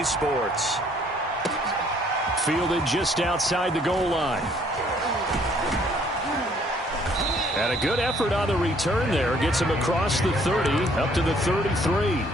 EA Sports. Fielded just outside the goal line. And a good effort on the return there. Gets him across the 30, up to the 33.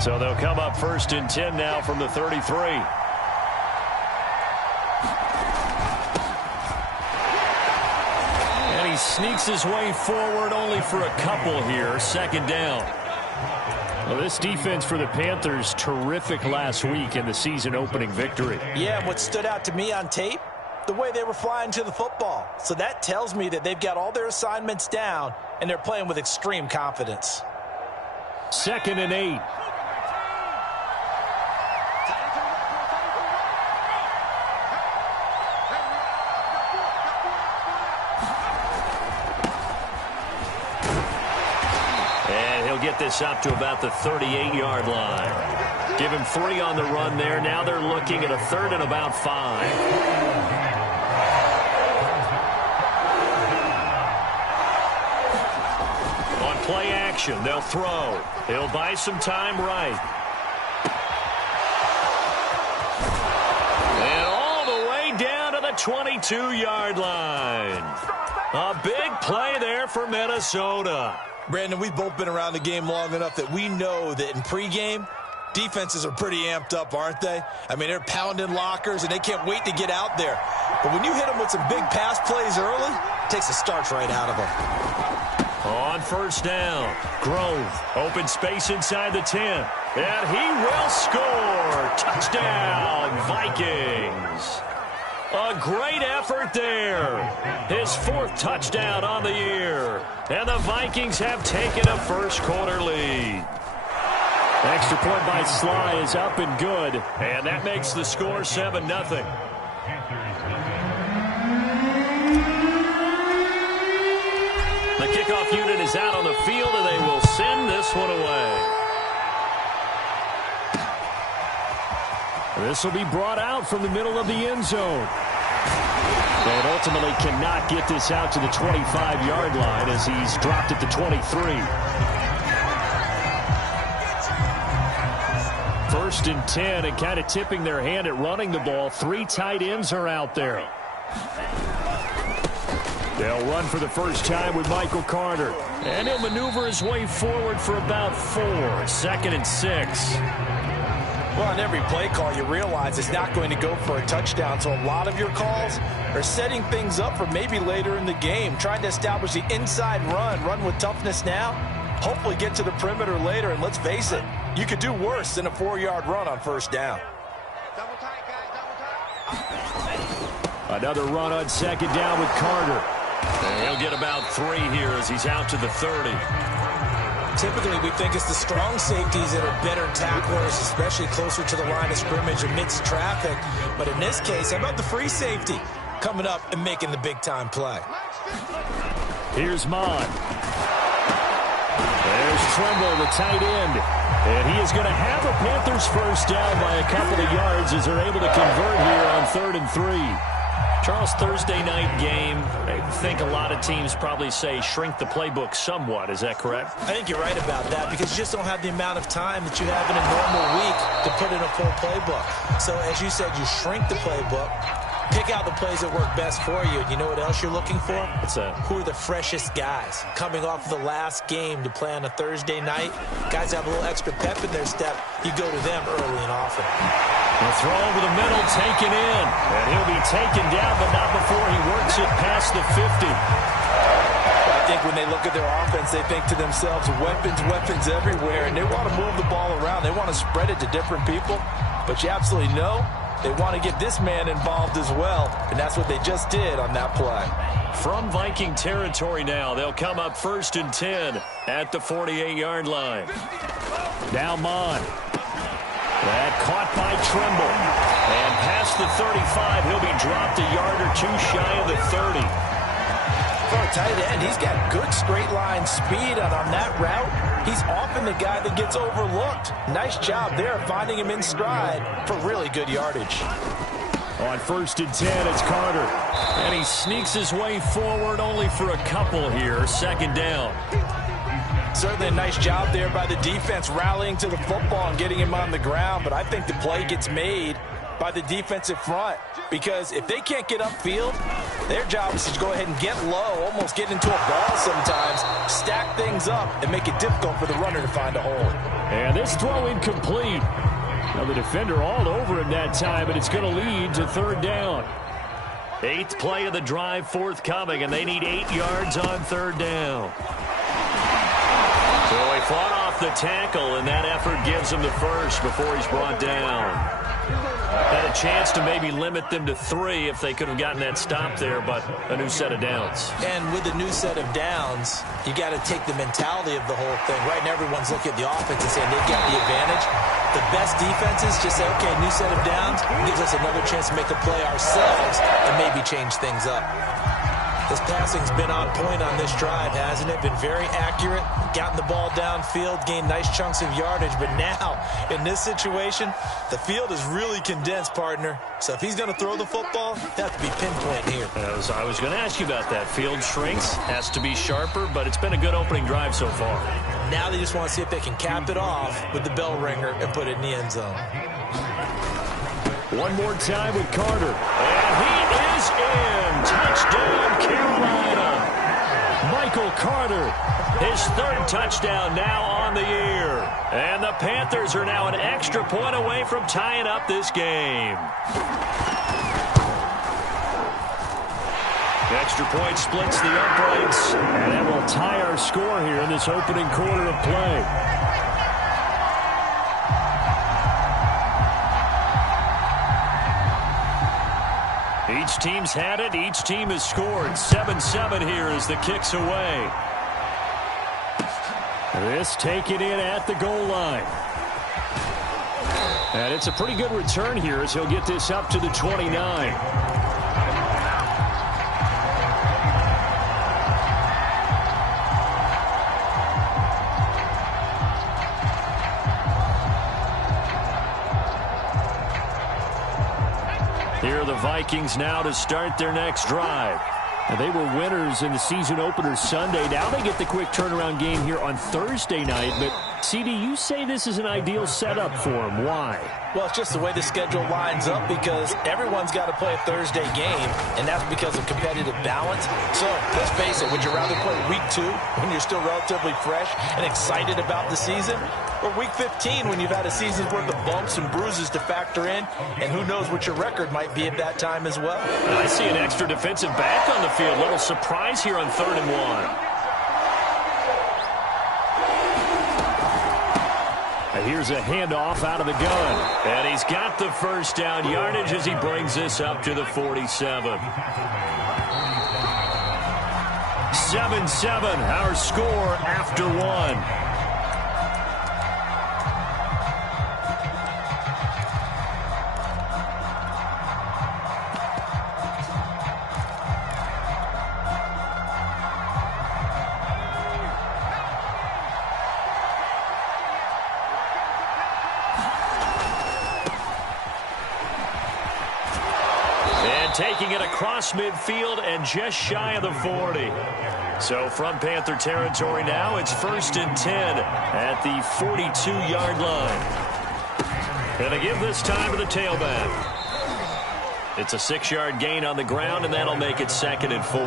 So they'll come up 1st and 10 now from the 33. And he sneaks his way forward only for a couple here. 2nd down. Well, this defense for the Panthers, terrific last week in the season opening victory. Yeah, and what stood out to me on tape, the way they were flying to the football. So that tells me that they've got all their assignments down and they're playing with extreme confidence. 2nd and 8. Get this up to about the 38-yard line. Give him 3 on the run there. Now they're looking at a 3rd and about 5. On play action, they'll throw. He'll buy some time right. And all the way down to the 22-yard line. A big play there for Minnesota. Brandon, we've both been around the game long enough that we know that in pregame, defenses are pretty amped up, aren't they? I mean, they're pounding lockers, and they can't wait to get out there. But when you hit them with some big pass plays early, it takes the starch right out of them. On 1st down, Grove, open space inside the 10. And he will score. Touchdown, Vikings. A great effort there. His 4th touchdown on the year. And the Vikings have taken a first-quarter lead. Extra point by Sly is up and good. And that makes the score 7-0. The kick kickoff unit is out on the field, and they will send this one away. This will be brought out from the middle of the end zone. And ultimately cannot get this out to the 25-yard line as he's dropped at the 23. 1st and 10, and kind of tipping their hand at running the ball. 3 tight ends are out there. They'll run for the first time with Michael Carter. And he'll maneuver his way forward for about 4. 2nd and 6. Well, on every play call, you realize it's not going to go for a touchdown. So a lot of your calls are setting things up for maybe later in the game, trying to establish the inside run with toughness now, hopefully get to the perimeter later. And let's face it, you could do worse than a 4-yard run on 1st down. Another run on 2nd down with Carter. And he'll get about 3 here as he's out to the 30. Typically, we think it's the strong safeties that are better tacklers, especially closer to the line of scrimmage amidst traffic. But in this case, how about the free safety coming up and making the big-time play? Here's Mond. There's Tremble, the tight end. And he is going to have a Panthers first down by a couple of yards as they're able to convert here on 3rd and 3. Charles, Thursday night game, I think a lot of teams probably say shrink the playbook somewhat. Is that correct? I think you're right about that because you just don't have the amount of time that you have in a normal week to put in a full playbook. So as you said, you shrink the playbook, pick out the plays that work best for you. And you know what else you're looking for? What's that? Who are the freshest guys coming off of the last game to play on a Thursday night? Guys have a little extra pep in their step. You go to them early and often. The throw over the middle, taken in. And he'll be taken down, but not before he works it past the 50. I think when they look at their offense, they think to themselves, weapons everywhere, and they want to move the ball around. They want to spread it to different people, but you absolutely know they want to get this man involved as well, and that's what they just did on that play. From Viking territory now, they'll come up 1st and 10 at the 48-yard line. Now Mond. That caught by Tremble. And past the 35, he'll be dropped a yard or 2 shy of the 30. For a tight end, he's got good straight line speed, and on that route, he's often the guy that gets overlooked. Nice job there finding him in stride for really good yardage. On 1st and 10, it's Carter. And he sneaks his way forward only for a couple here. 2nd down. Certainly a nice job there by the defense rallying to the football and getting him on the ground, but I think the play gets made by the defensive front because if they can't get upfield, their job is to go ahead and get low, almost get into a ball sometimes, stack things up, and make it difficult for the runner to find a hole. And this throw incomplete. Now the defender all over him that time, and it's going to lead to 3rd down. 8th play of the drive forthcoming, and they need 8 yards on 3rd down. So he fought off the tackle, and that effort gives him the first before he's brought down. Had a chance to maybe limit them to 3 if they could have gotten that stop there, but a new set of downs. And with a new set of downs, you got to take the mentality of the whole thing. Right now, everyone's looking at the offense and saying they've got the advantage. The best defenses just say, okay, new set of downs gives us another chance to make a play ourselves and maybe change things up. This passing's been on point on this drive, hasn't it? Been very accurate, gotten the ball downfield, gained nice chunks of yardage. But now, in this situation, the field is really condensed, partner. So if he's going to throw the football, they have to be pinpoint here. I was going to ask you about that. Field shrinks, has to be sharper, but it's been a good opening drive so far. Now they just want to see if they can cap it off with the bell ringer and put it in the end zone. One more time with Carter. And he is in. Touchdown, Carolina. Michael Carter, his 3rd touchdown now on the year. And the Panthers are now an extra point away from tying up this game. The extra point splits the uprights, and that will tie our score here in this opening quarter of play. Each team's had it. Each team has scored. 7-7 here as the kick's away. This taken in at the goal line. And it's a pretty good return here as he'll get this up to the 29. Here are the Vikings now to start their next drive. And they were winners in the season opener Sunday. Now they get the quick turnaround game here on Thursday night. But, CD, you say this is an ideal setup for them. Why? Well, it's just the way the schedule lines up because everyone's got to play a Thursday game, and that's because of competitive balance. So, let's face it, would you rather play week 2 when you're still relatively fresh and excited about the season? Or week 15 when you've had a season's worth of bumps and bruises to factor in, and who knows what your record might be at that time as well. I see an extra defensive back on the field. Little surprise here on 3rd and 1. And here's a handoff out of the gun. And he's got the first down yardage as he brings this up to the 47. 7-7, our score after 1. Taking it across midfield and just shy of the 40. So from Panther territory now, it's 1st and 10 at the 42-yard line. And to give this time to the tailback. It's a 6-yard gain on the ground, and that'll make it 2nd and 4.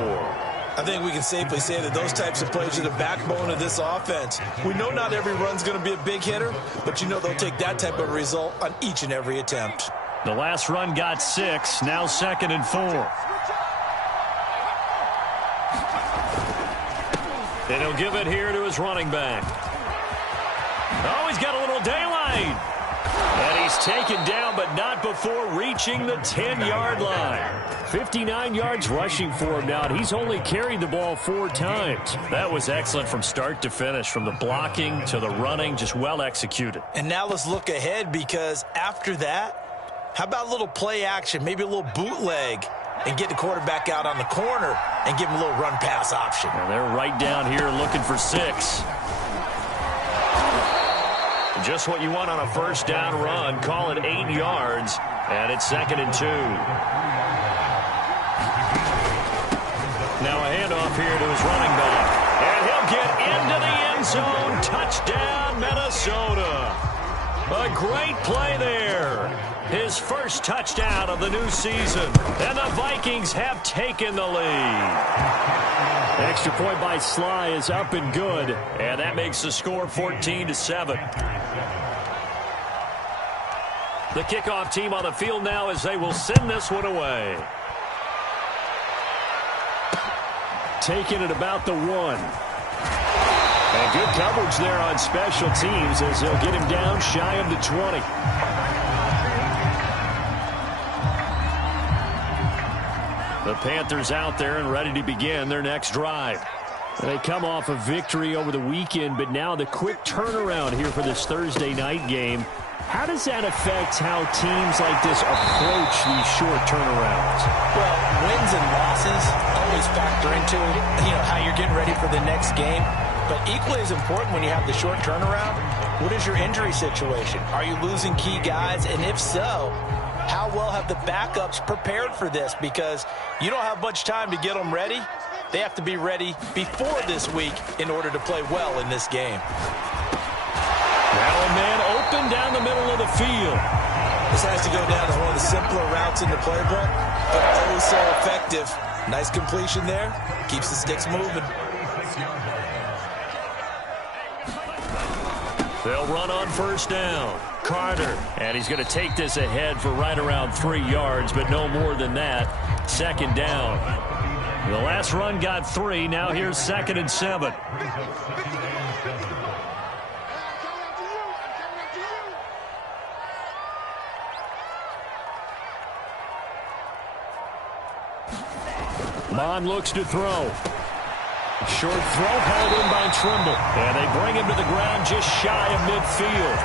I think we can safely say that those types of plays are the backbone of this offense. We know not every run's going to be a big hitter, but you know they'll take that type of result on each and every attempt. The last run got 6, now 2nd and 4. And he'll give it here to his running back. Oh, he's got a little daylight. And he's taken down, but not before reaching the 10-yard line. 59 yards rushing for him now, and he's only carried the ball 4 times. That was excellent from start to finish, from the blocking to the running, just well executed. And now let's look ahead because after that, how about a little play action, maybe a little bootleg, and get the quarterback out on the corner and give him a little run-pass option. And they're right down here looking for 6. Just what you want on a first down run. Call it 8 yards, and it's 2nd and 2. Now a handoff here to his running back. And he'll get into the end zone. Touchdown, Minnesota. A great play there. His first touchdown of the new season. And the Vikings have taken the lead. Extra point by Sly is up and good. And that makes the score 14-7. The kickoff team on the field now as they will send this one away. Taking it about the 1. And good coverage there on special teams as they'll get him down shy of the 20. The Panthers out there and ready to begin their next drive. They come off a victory over the weekend, but now the quick turnaround here for this Thursday night game. How does that affect how teams like this approach these short turnarounds? Well, wins and losses always factor into, how you're getting ready for the next game. But equally as important when you have the short turnaround, what is your injury situation? Are you losing key guys? And if so, how well have the backups prepared for this? Because you don't have much time to get them ready. They have to be ready before this week in order to play well in this game. Now a man open down the middle of the field. This has to go down as one of the simpler routes in the playbook, but oh so effective. Nice completion there. Keeps the sticks moving. They'll run on first down. Carter, and he's going to take this ahead for right around 3 yards, but no more than that. 2nd down. The last run got 3. Now here's 2nd and 7. Mond looks to throw. Short throw held in by Trimble. And they bring him to the ground just shy of midfield.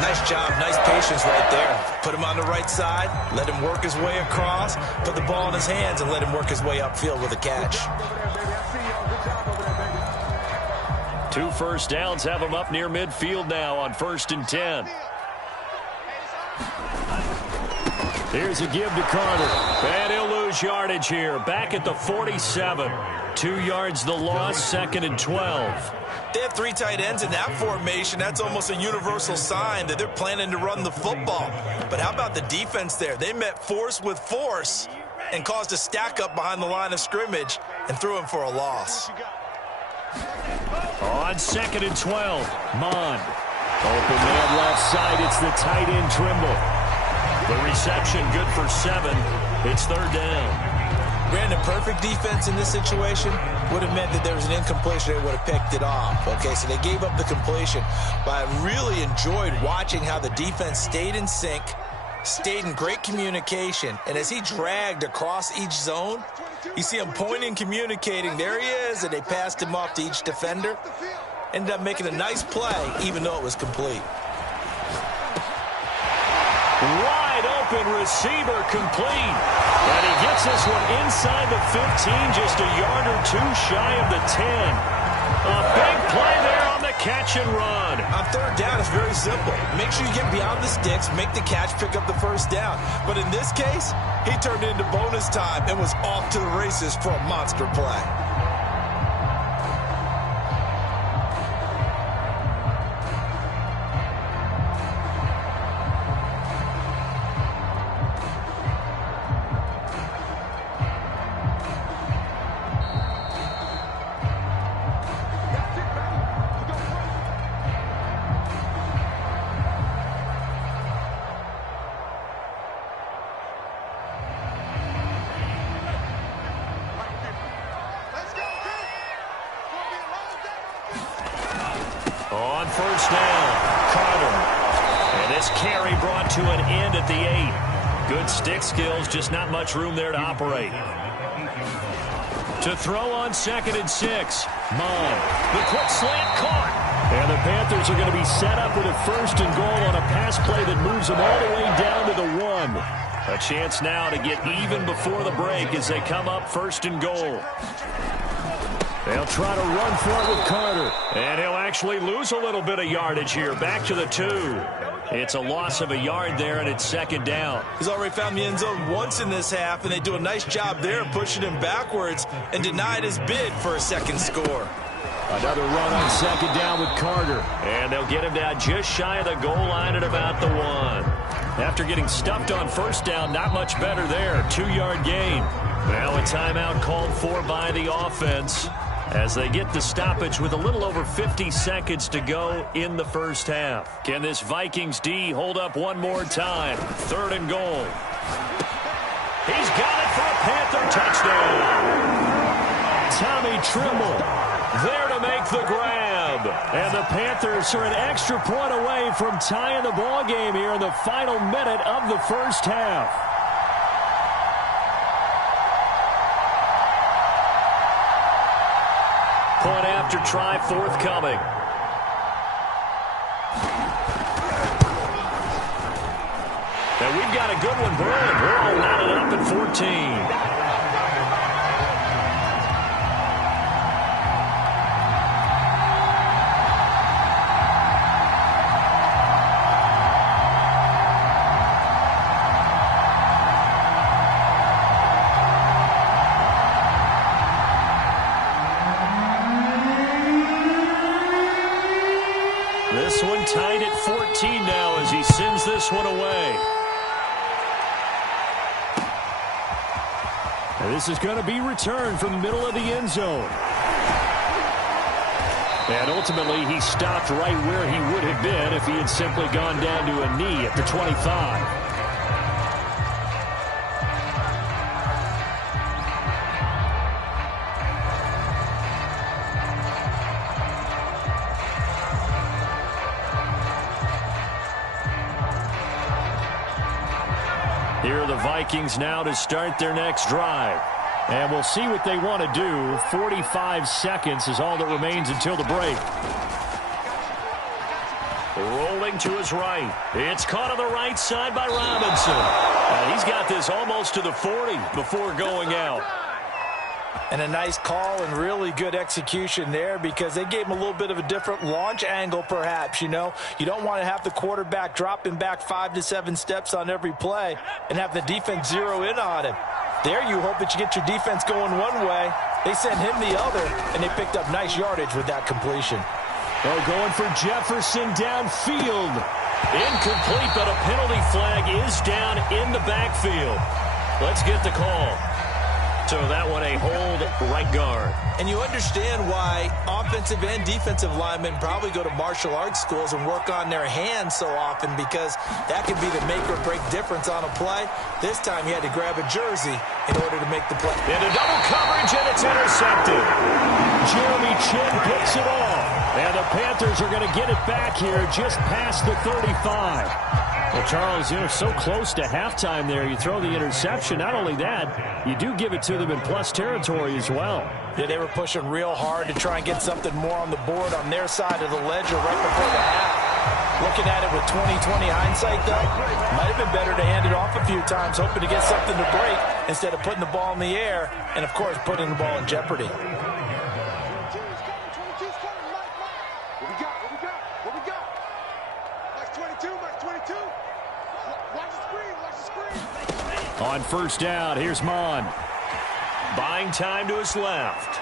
Nice job. Nice patience right there. Put him on the right side. Let him work his way across. Put the ball in his hands and let him work his way upfield with a catch. 2 first downs have him up near midfield now on 1st and 10. Here's a give to Carter. And he'll lose yardage here. Back at the 47. 2 yards the loss, 2nd and 12. They have 3 tight ends in that formation. That's almost a universal sign that they're planning to run the football. But how about the defense there? They met force with force and caused a stack up behind the line of scrimmage and threw him for a loss. On 2nd and 12, Mond. Open man left side, it's the tight end Trimble. The reception good for 7. It's 3rd down. Brandon, perfect defense in this situation would have meant that there was an incompletion. They would have picked it off. Okay, so they gave up the completion. But I really enjoyed watching how the defense stayed in sync, stayed in great communication, and as he dragged across each zone, you see him pointing, communicating. There he is, and they passed him off to each defender. Ended up making a nice play, even though it was complete. Wide open receiver complete. And he gets this one inside the 15, just a yard or 2 shy of the 10. A big play there on the catch and run. On 3rd down, it's very simple. Make sure you get beyond the sticks, make the catch, pick up the 1st down. But in this case, he turned into bonus time and was off to the races for a monster play. On 1st down, Carter. And this carry brought to an end at the 8. Good stick skills, just not much room there to operate. To throw on 2nd and 6, Mond. The quick slant caught. And the Panthers are going to be set up with a 1st and goal on a pass play that moves them all the way down to the 1. A chance now to get even before the break as they come up 1st and goal. They'll try to run for it with Carter. And he'll actually lose a little bit of yardage here. Back to the 2. It's a loss of a yard there, and it's 2nd down. He's already found the end zone once in this half, and they do a nice job there pushing him backwards and denied his bid for a 2nd score. Another run on 2nd down with Carter. And they'll get him down just shy of the goal line at about the 1. After getting stuffed on 1st down, not much better there. 2-yard gain. Now a timeout called for by the offense as they get the stoppage with a little over 50 seconds to go in the 1st half. Can this Vikings D hold up one more time? 3rd and goal. He's got it for a Panther touchdown. Tommy Trimble there to make the grab. And the Panthers are an extra point away from tying the ball game here in the final minute of the 1st half. Point after try forthcoming. And we've got a good one brewing. We're all knotted up at 14. This one tied at 14 now as he sends this one away. And this is going to be returned from the middle of the end zone. And ultimately, he stopped right where he would have been if he had simply gone down to a knee at the 25. Here are the Vikings now to start their next drive. And we'll see what they want to do. 45 seconds is all that remains until the break. Rolling to his right. It's caught on the right side by Robinson. And he's got this almost to the 40 before going out. And a nice call and really good execution there because they gave him a little bit of a different launch angle perhaps, you know. You don't want to have the quarterback dropping back 5 to 7 steps on every play and have the defense zero in on him. There you hope that you get your defense going one way. They sent him the other, and they picked up nice yardage with that completion. Oh, going for Jefferson downfield. Incomplete, but a penalty flag is down in the backfield. Let's get the call. So that one a hold right guard. And you understand why offensive and defensive linemen probably go to martial arts schools and work on their hands so often because that can be the make or break difference on a play. This time he had to grab a jersey in order to make the play. Into double coverage, and it's intercepted. Jeremy Chinn picks it off. And the Panthers are going to get it back here just past the 35. Well, Charles, you're so close to halftime there. You throw the interception. Not only that, you do give it to them in plus territory as well. Yeah, they were pushing real hard to try and get something more on the board on their side of the ledger right before the half. Looking at it with 20/20 hindsight, though, might have been better to hand it off a few times, hoping to get something to break instead of putting the ball in the air and, of course, putting the ball in jeopardy. On first down, here's Mon. Buying time to his left.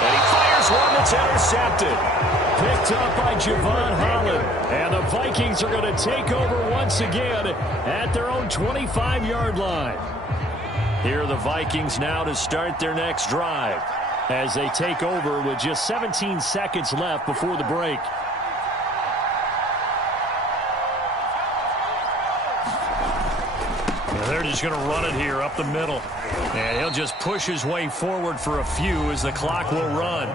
And he fires one that's intercepted. Picked up by Javon Holland. And the Vikings are going to take over once again at their own 25-yard line. Here are the Vikings now to start their next drive as they take over with just 17 seconds left before the break. They're just going to run it here up the middle. And he'll just push his way forward for a few as the clock will run.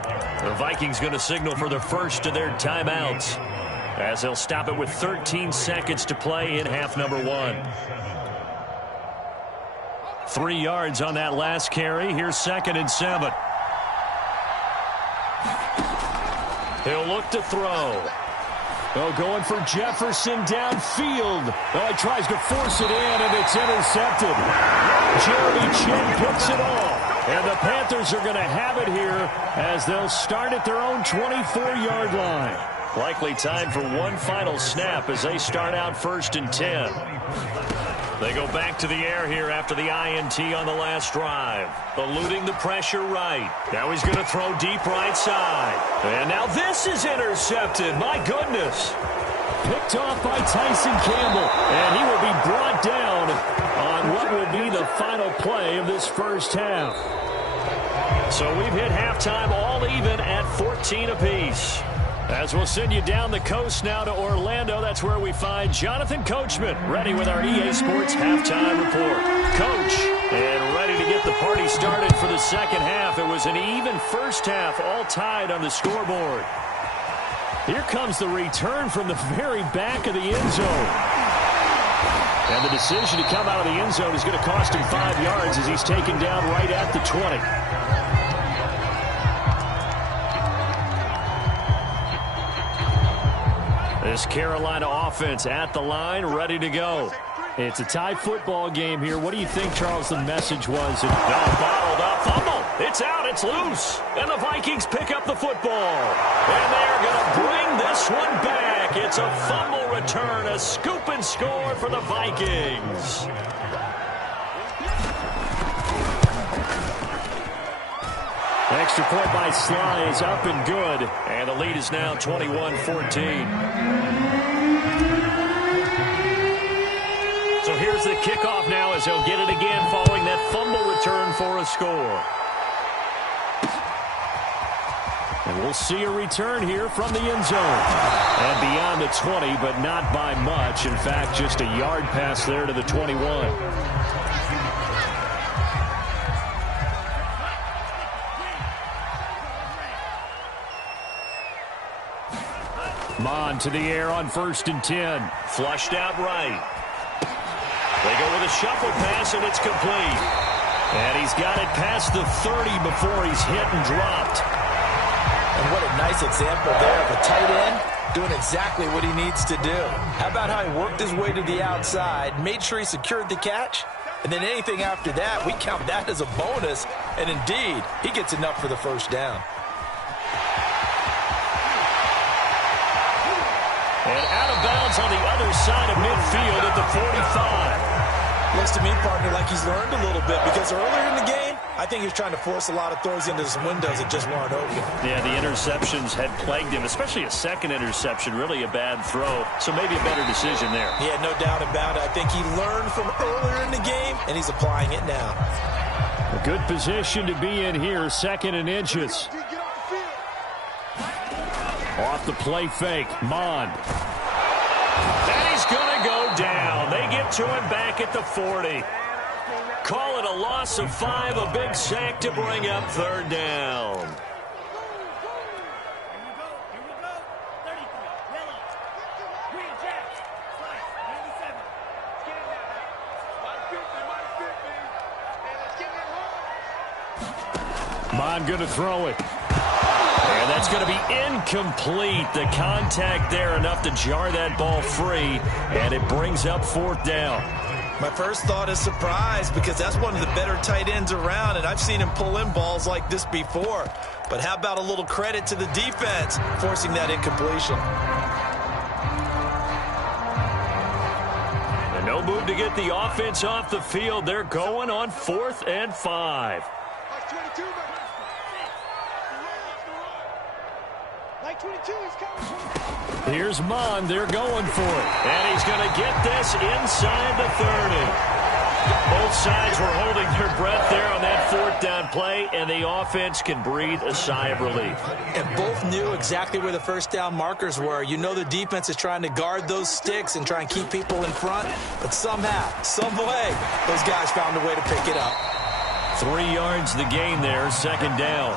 The Vikings going to signal for the first of their timeouts as they'll stop it with 13 seconds to play in half number 1. 3 yards on that last carry. Here's 2nd and 7. He'll look to throw. Oh, going for Jefferson downfield. Oh, he tries to force it in, and it's intercepted. Jeremy Chinn picks it off. And the Panthers are going to have it here as they'll start at their own 24-yard line. Likely time for one final snap as they start out 1st and 10. They go back to the air here after the INT on the last drive. Eluding the pressure right. Now he's going to throw deep right side. And now this is intercepted. My goodness. Picked off by Tyson Campbell. And he will be brought down on what will be the final play of this first half. So we've hit halftime all even at 14 apiece. As we'll send you down the coast now to Orlando, that's where we find Jonathan Coachman ready with our EA Sports Halftime Report. Coach, and ready to get the party started for the second half. It was an even first half, all tied on the scoreboard. Here comes the return from the very back of the end zone. And the decision to come out of the end zone is going to cost him 5 yards as he's taken down right at the 20. This Carolina offense at the line, ready to go. It's a tie football game here. What do you think, Charles, the message was? Bottled up, fumble. It's out, it's loose. And the Vikings pick up the football. And they're going to bring this one back. It's a fumble return, a scoop and score for the Vikings. Extra point by Sly is up and good. And the lead is now 21-14. So here's the kickoff now as they'll get it again following that fumble return for a score. And we'll see a return here from the end zone. And beyond the 20, but not by much. In fact, just a yard pass there to the 21. Mon to the air on 1st and 10. Flushed out right. They go with a shuffle pass, and it's complete. And he's got it past the 30 before he's hit and dropped. And what a nice example there of a tight end doing exactly what he needs to do. How about how he worked his way to the outside, made sure he secured the catch, and then anything after that, we count that as a bonus, And indeed, he gets enough for the first down. And out of bounds on the other side of midfield at the 45. Looks to me, partner, like he's learned a little bit, because earlier in the game, I think he was trying to force a lot of throws into some windows that just weren't open. Yeah, the interceptions had plagued him, especially a second interception, really a bad throw. So maybe a better decision there. Yeah, no doubt about it. I think he learned from earlier in the game, and he's applying it now. A good position to be in here, 2nd and inches. Off the play fake, Mond. And he's going to go down. They get to him back at the 40. Call it a loss of 5, a big sack to bring up 3rd down. Mond going to throw it. And that's going to be incomplete. The contact there enough to jar that ball free, and it brings up 4th down. My first thought is surprise, because that's one of the better tight ends around, and I've seen him pull in balls like this before. But how about a little credit to the defense forcing that incompletion? And no move to get the offense off the field. They're going on 4th and 5. Here's Mond. They're going for it. And he's going to get this inside the 30. Both sides were holding their breath there on that 4th down play, and the offense can breathe a sigh of relief. And both knew exactly where the first down markers were. You know the defense is trying to guard those sticks and try and keep people in front, but somehow, some way, those guys found a way to pick it up. 3 yards the gain there, 2nd down.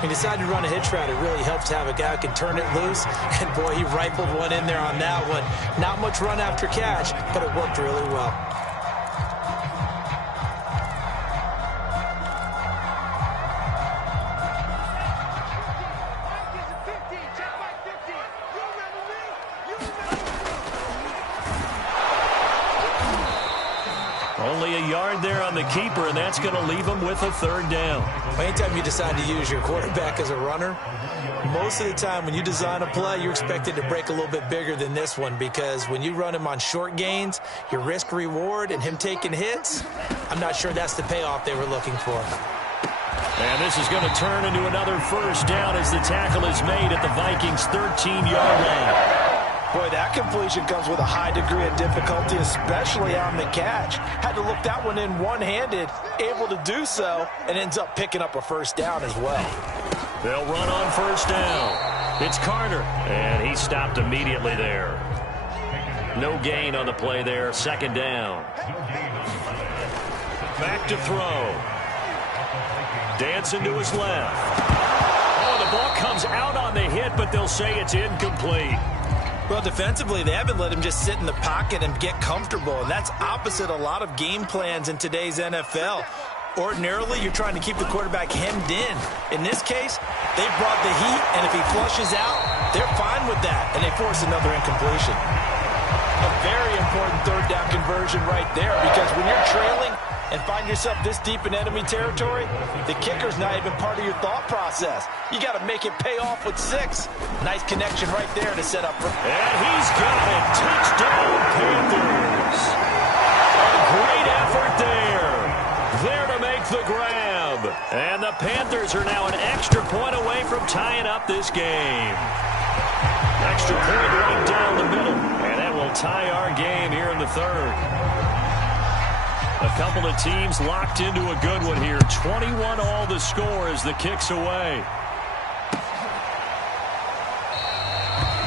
He decided to run a hitch route. It really helps to have a guy who can turn it loose. And, boy, he rifled one in there on that one. Not much run after catch, but it worked really well. Only a yard there on the keeper, and that's going to leave him with a 3rd down. Anytime you decide to use your quarterback as a runner, most of the time when you design a play, you're expected to break a little bit bigger than this one, because when you run him on short gains, your risk-reward and him taking hits, I'm not sure that's the payoff they were looking for. And this is going to turn into another 1st down as the tackle is made at the Vikings' 13-yard line. Boy, that completion comes with a high degree of difficulty, especially on the catch. Had to look that one in one-handed, able to do so, and ends up picking up a 1st down as well. They'll run on 1st down. It's Carter, and he stopped immediately there. No gain on the play there, 2nd down. Back to throw. Dancing to his left. Oh, the ball comes out on the hit, but they'll say it's incomplete. Well, defensively, they haven't let him just sit in the pocket and get comfortable, and that's opposite a lot of game plans in today's NFL. Ordinarily, you're trying to keep the quarterback hemmed in. In this case, they brought the heat, and if he flushes out, they're fine with that, and they force another incompletion. A very important 3rd down conversion right there, because when you're trailing and find yourself this deep in enemy territory, the kicker's not even part of your thought process. You got to make it pay off with 6. Nice connection right there to set up for... And he's got it. Touchdown, Panthers. A great effort there. There to make the grab. And the Panthers are now an extra point away from tying up this game. Extra point right down the middle. And that will tie our game here in the 3rd. A couple of teams locked into a good one here. 21 all the score as the kick's away.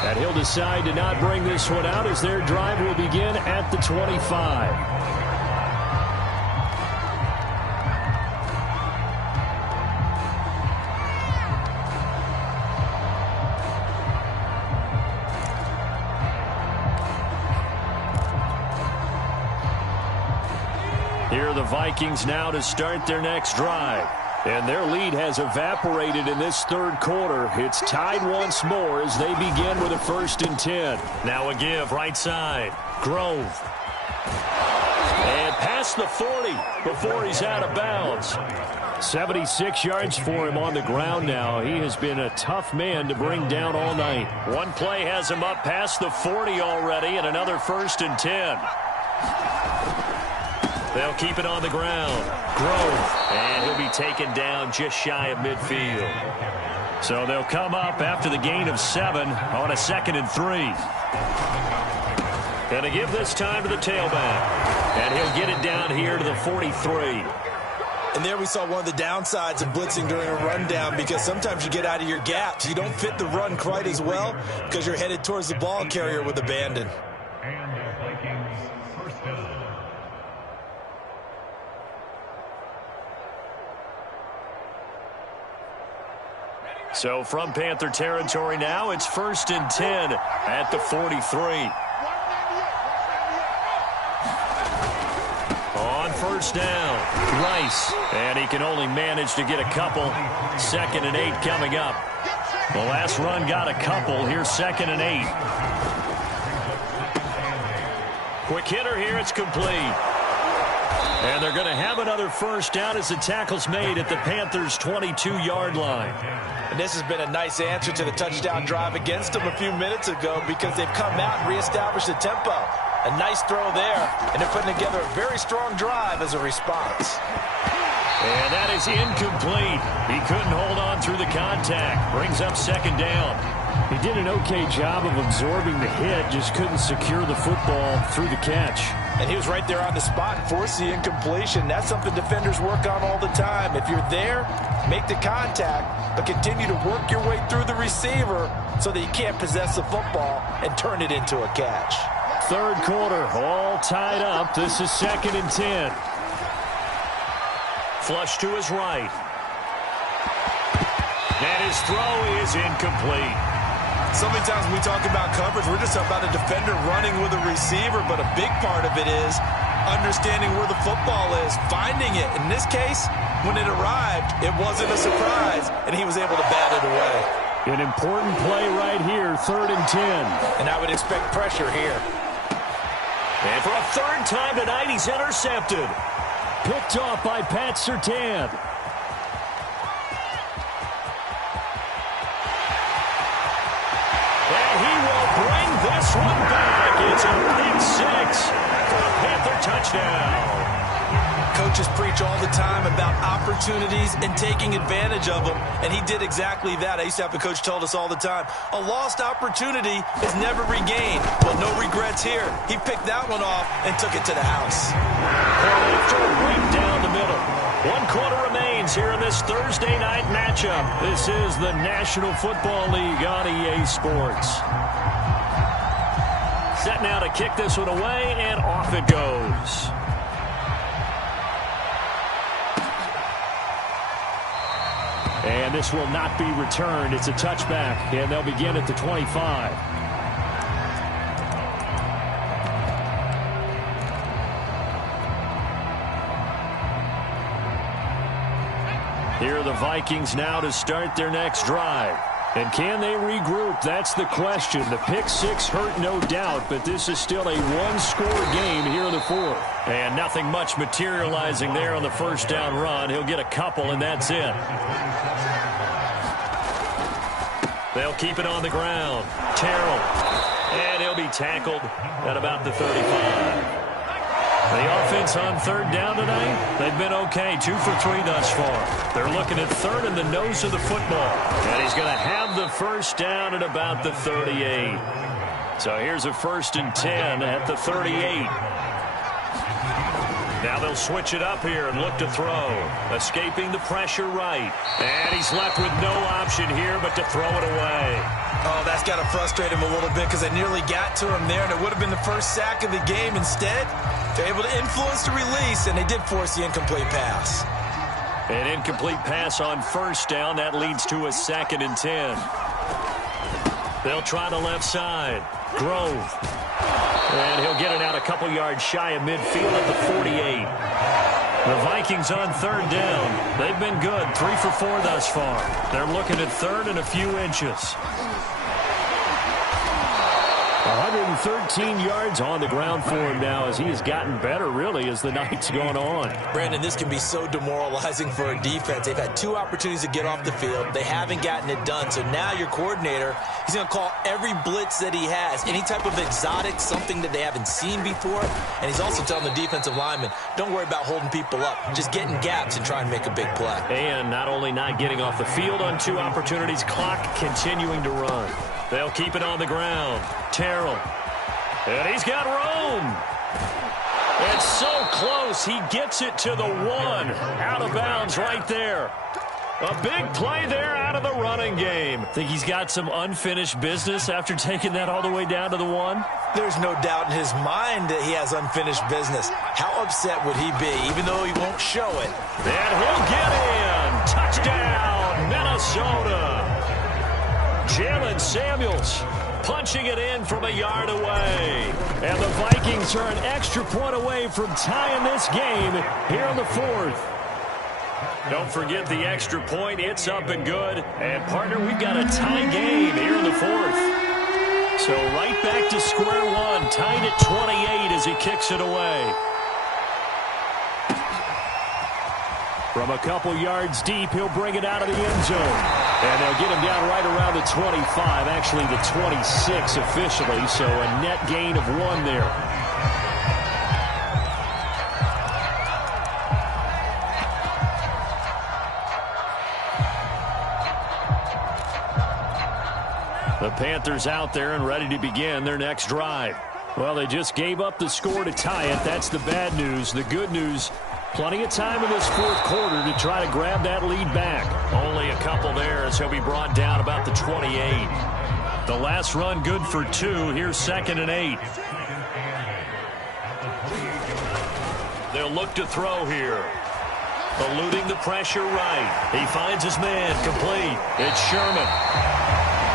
And he'll decide to not bring this one out as their drive will begin at the 25. Here are the Vikings now to start their next drive. And their lead has evaporated in this 3rd quarter. It's tied once more as they begin with a 1st and 10. Now a give right side. Grove. And past the 40 before he's out of bounds. 76 yards for him on the ground now. He has been a tough man to bring down all night. One play has him up past the 40 already, and another 1st and 10. They'll keep it on the ground. Grove, and he'll be taken down just shy of midfield. So they'll come up after the gain of 7 on a 2nd and 3. Going to give this time to the tailback. And he'll get it down here to the 43. And there we saw one of the downsides of blitzing during a rundown, because sometimes you get out of your gaps. You don't fit the run quite as well because you're headed towards the ball carrier with abandon. So from Panther territory now, it's 1st and 10 at the 43. On 1st down, Rice. And he can only manage to get a couple. 2nd and 8 coming up. The last run got a couple. Here's 2nd and 8. Quick hitter here. It's complete. And they're going to have another 1st down as the tackle's made at the Panthers' 22-yard line. And this has been a nice answer to the touchdown drive against them a few minutes ago, because they've come out and reestablished the tempo. A nice throw there, and they're putting together a very strong drive as a response. And that is incomplete. He couldn't hold on through the contact. Brings up 2nd down. He did an okay job of absorbing the hit, just couldn't secure the football through the catch. And he was right there on the spot and forced the incompletion. That's something defenders work on all the time. If you're there, make the contact, but continue to work your way through the receiver so that you can't possess the football and turn it into a catch. 3rd quarter, all tied up. This is 2nd and 10. Flush to his right. And his throw is incomplete. So many times when we talk about coverage, we're just talking about a defender running with a receiver, but a big part of it is understanding where the football is, finding it. In this case, when it arrived, it wasn't a surprise, and he was able to bat it away. An important play right here, 3rd and 10. And I would expect pressure here. And for a 3rd time tonight, he's intercepted. Picked off by Pat Surtain. And he will bring this one back. It's a big 6 for a Panther touchdown. Coaches preach all the time about opportunities and taking advantage of them, and he did exactly that. I used to have a coach told us all the time, a lost opportunity is never regained. Well, no regrets here. He picked that one off and took it to the house. Right down the middle. 1 quarter remains here in this Thursday night matchup. This is the National Football League on EA Sports. Set now to kick this one away, and off it goes. And this will not be returned. It's a touchback, and they'll begin at the 25. Here are the Vikings now to start their next drive. And can they regroup? That's the question. The pick 6 hurt, no doubt, but this is still a one-score game here in the 4th. And nothing much materializing there on the 1st down run. He'll get a couple, and that's it. They'll keep it on the ground. Terrell. And he'll be tackled at about the 35. The offense on 3rd down tonight, they've been okay. 2 for 3 thus far. They're looking at 3rd and the nose of the football. And he's going to have the 1st down at about the 38. So here's a 1st and 10 at the 38. Now they'll switch it up here and look to throw. Escaping the pressure right. And he's left with no option here but to throw it away. Oh, that's got to frustrate him a little bit, because they nearly got to him there, and it would have been the first sack of the game. Instead, they're able to influence the release, and they did force the incomplete pass. An incomplete pass on 1st down. That leads to a 2nd and 10. They'll try the left side. Grove. And he'll get it out a couple yards shy of midfield at the 48. The Vikings on 3rd down. They've been good. 3 for 4 thus far. They're looking at 3rd and a few inches. 113 yards on the ground for him now as he has gotten better, really, as the night's gone on. Brandon, this can be so demoralizing for a defense. They've had 2 opportunities to get off the field. They haven't gotten it done. So now your coordinator, he's going to call every blitz that he has, any type of exotic, something that they haven't seen before. And he's also telling the defensive lineman, don't worry about holding people up. Just get in gaps and try and make a big play. And not only not getting off the field on 2 opportunities, clock continuing to run. They'll keep it on the ground. Terrell. And he's got Rome. It's so close. He gets it to the 1. Out of bounds right there. A big play there out of the running game. Think he's got some unfinished business after taking that all the way down to the 1? There's no doubt in his mind that he has unfinished business. How upset would he be, even though he won't show it? And he'll get in. Touchdown, Minnesota. Jalen Samuels punching it in from a yard away. And the Vikings are an extra point away from tying this game here in the 4th. Don't forget the extra point. It's up and good. And, partner, we've got a tie game here in the 4th. So right back to square one, tied at 28 as he kicks it away. From a couple yards deep, he'll bring it out of the end zone. And they'll get him down right around the 25, actually the 26 officially, so a net gain of 1 there. The Panthers out there and ready to begin their next drive. Well, they just gave up the score to tie it. That's the bad news. The good news, plenty of time in this 4th quarter to try to grab that lead back. Only a couple there as he'll be brought down about the 28. The last run good for 2. Here's 2nd and 8. They'll look to throw here. Eluding the pressure right. He finds his man complete. It's Sherman.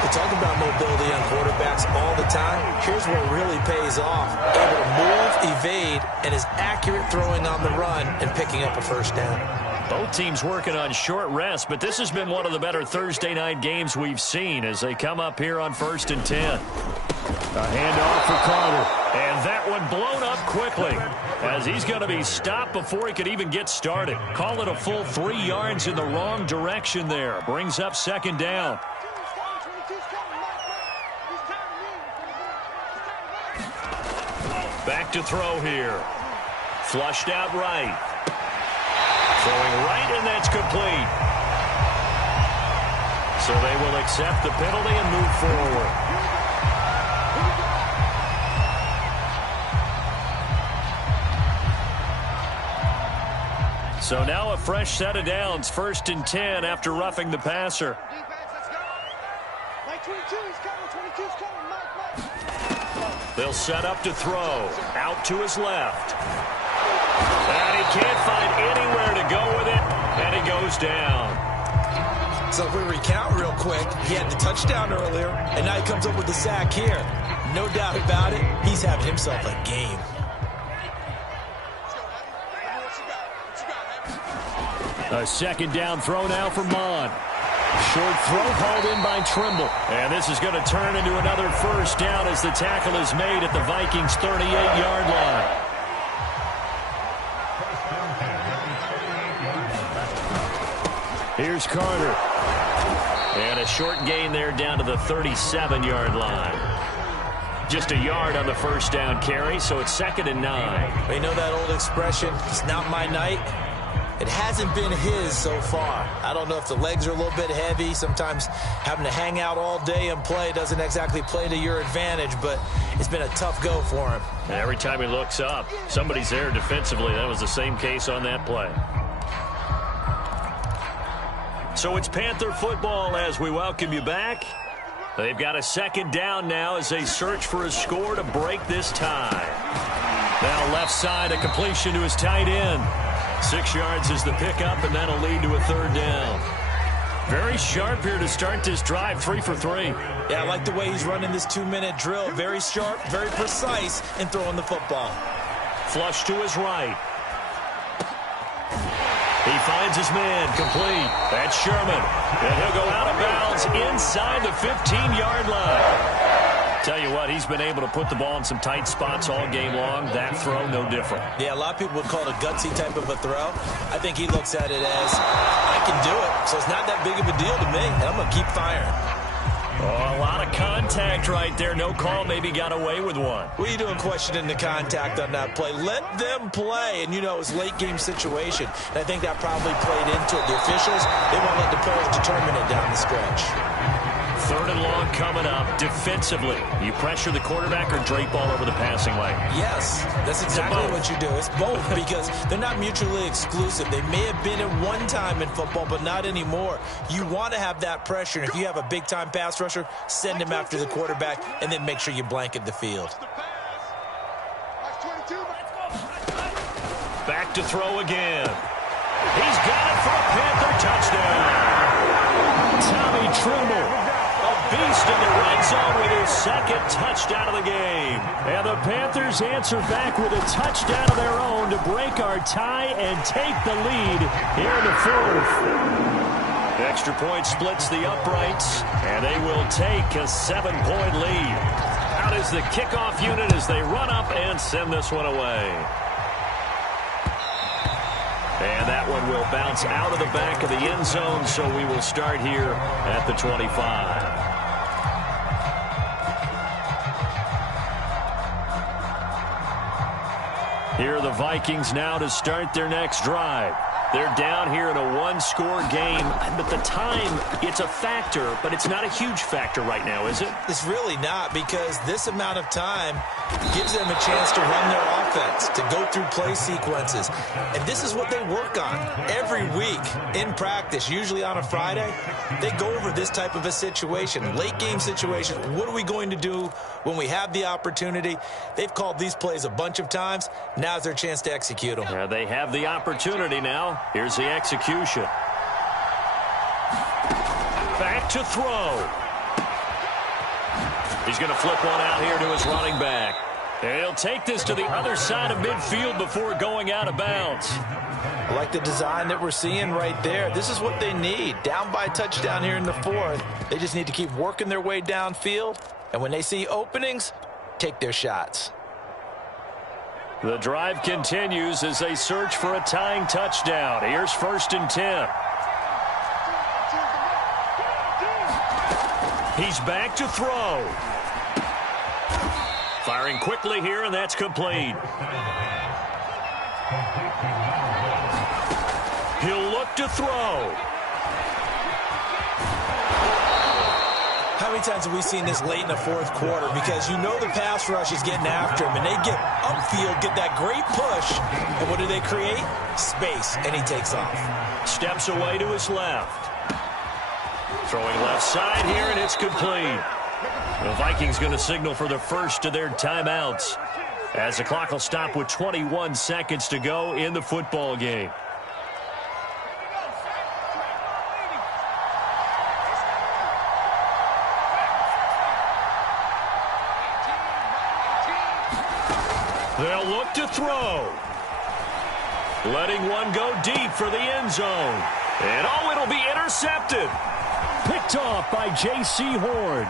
We talk about mobility on quarterbacks all the time. Here's what really pays off. Able to move, evade, and is accurate throwing on the run and picking up a first down. Both teams working on short rest, but this has been one of the better Thursday night games we've seen as they come up here on 1st and 10. A handoff for Carter, and that one blown up quickly as he's going to be stopped before he could even get started. Call it a full 3 yards in the wrong direction there. Brings up 2nd down. Back to throw here. Flushed out right. Throwing right, and that's complete. So they will accept the penalty and move forward. So now a fresh set of downs. 1st and 10 after roughing the passer. They'll set up to throw. Out to his left. And he can't find anywhere to go with it. And he goes down. So if we recount real quick, he had the touchdown earlier, and now he comes up with the sack here. No doubt about it, he's having himself a game. A 2nd down throw now for Mond. Short throw hauled in by Trimble. And this is going to turn into another first down as the tackle is made at the Vikings' 38-yard line. Here's Carter. And a short gain there down to the 37-yard line. Just a yard on the first down carry, so it's 2nd and 9. You know that old expression, it's not my night? It hasn't been his so far. I don't know if the legs are a little bit heavy. Sometimes having to hang out all day and play doesn't exactly play to your advantage, but it's been a tough go for him. And every time he looks up, somebody's there defensively. That was the same case on that play. So it's Panther football as we welcome you back. They've got a 2nd down now as they search for a score to break this tie. Now left side, a completion to his tight end. 6 yards is the pickup, and that'll lead to a 3rd down. Very sharp here to start this drive, 3 for 3. Yeah, I like the way he's running this 2-minute drill. Very sharp, very precise in throwing the football. Flush to his right. He finds his man complete. That's Sherman. And he'll go out of bounds inside the 15-yard line. Tell you what, he's been able to put the ball in some tight spots all game long. That throw, no different. Yeah, a lot of people would call it a gutsy type of a throw. I think he looks at it as, I can do it, so it's not that big of a deal to me, and I'm going to keep firing. Oh, a lot of contact right there. No call, maybe got away with one. What are you doing questioning the contact on that play? Let them play. And, you know, it's a late-game situation. And I think that probably played into it. The officials, they won't let the players determine it down the stretch. 3rd and long coming up. Defensively, you pressure the quarterback or drape all over the passing lane? Yes, that's exactly what you do. It's both because they're not mutually exclusive. They may have been at one time in football, but not anymore. You want to have that pressure. And if you have a big-time pass rusher, send him after the quarterback and then make sure you blanket the field. Back to throw again. He's got it for a Panther touchdown. Tommy Tremble. Beast in the red zone with his 2nd touchdown of the game. And the Panthers answer back with a touchdown of their own to break our tie and take the lead here in the 4th. Extra point splits the uprights, and they will take a 7-point lead. Out is the kickoff unit as they run up and send this one away. And that one will bounce out of the back of the end zone, so we will start here at the 25. Here are the Vikings now to start their next drive. They're down here in a 1-score game, but the time, it's a factor, but it's not a huge factor right now, is it? It's really not, because this amount of time gives them a chance to run their offense, to go through play sequences. And this is what they work on every week in practice, usually on a Friday. They go over this type of a situation, late game situation. What are we going to do when we have the opportunity? They've called these plays a bunch of times. Now's their chance to execute them. Yeah, they have the opportunity now. Here's the execution. Back to throw. He's going to flip one out here to his running back. And he'll take this to the other side of midfield before going out of bounds. I like the design that we're seeing right there. This is what they need. Down by a touchdown here in the 4th. They just need to keep working their way downfield. And when they see openings, take their shots. The drive continues as they search for a tying touchdown. Here's 1st and 10. He's back to throw. Firing quickly here, and that's complete. He'll look to throw. How many times have we seen this late in the 4th quarter? Because you know the pass rush is getting after him, and they get upfield, get that great push. And what do they create? Space, and he takes off. Steps away to his left. Throwing left side here, and it's complete. The Vikings going to signal for the first of their timeouts as the clock will stop with 21 seconds to go in the football game. They'll look to throw. Letting one go deep for the end zone. And oh, it'll be intercepted. Picked off by J.C. Horn.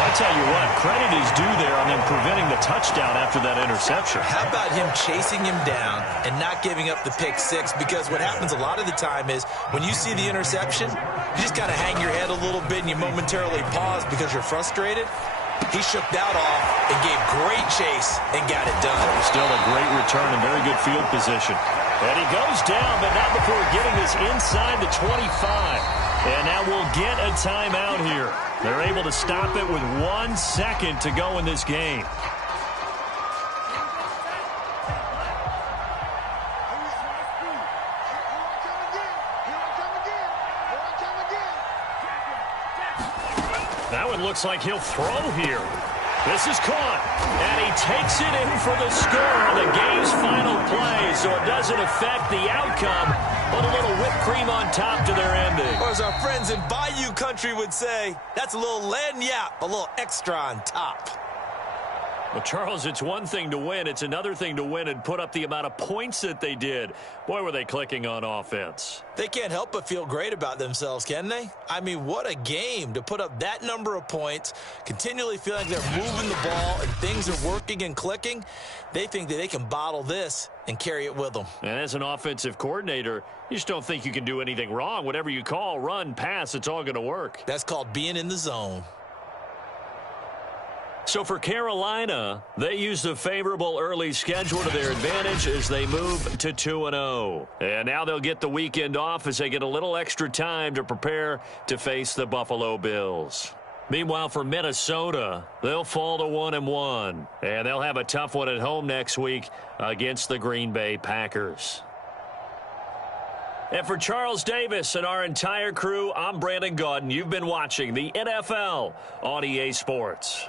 I'll tell you what, credit is due there on them preventing the touchdown after that interception. How about him chasing him down and not giving up the pick six? Because what happens a lot of the time is when you see the interception, you just kind of hang your head a little bit and you momentarily pause because you're frustrated. He shook that off and gave great chase and got it done. Still a great return and very good field position. And he goes down, but not before getting this inside the 25. And now we'll get a timeout here. They're able to stop it with 1 second to go in this game. That one looks like he'll throw here. This is caught, and he takes it in for the score on the game's final play, so it doesn't affect the outcome, but a little whipped cream on top to their ending. Or as our friends in Bayou Country would say, that's a little lagniappe, a little extra on top. Well, Charles, it's one thing to win. It's another thing to win and put up the amount of points that they did. Boy, were they clicking on offense. They can't help but feel great about themselves, can they? I mean, what a game to put up that number of points, continually feeling like they're moving the ball and things are working and clicking. They think that they can bottle this and carry it with them. And as an offensive coordinator, you just don't think you can do anything wrong. Whatever you call, run, pass, it's all going to work. That's called being in the zone. So for Carolina, they use the favorable early schedule to their advantage as they move to 2-0. And now they'll get the weekend off as they get a little extra time to prepare to face the Buffalo Bills. Meanwhile, for Minnesota, they'll fall to 1-1. And they'll have a tough one at home next week against the Green Bay Packers. And for Charles Davis and our entire crew, I'm Brandon Gaudin. You've been watching the NFL on EA Sports.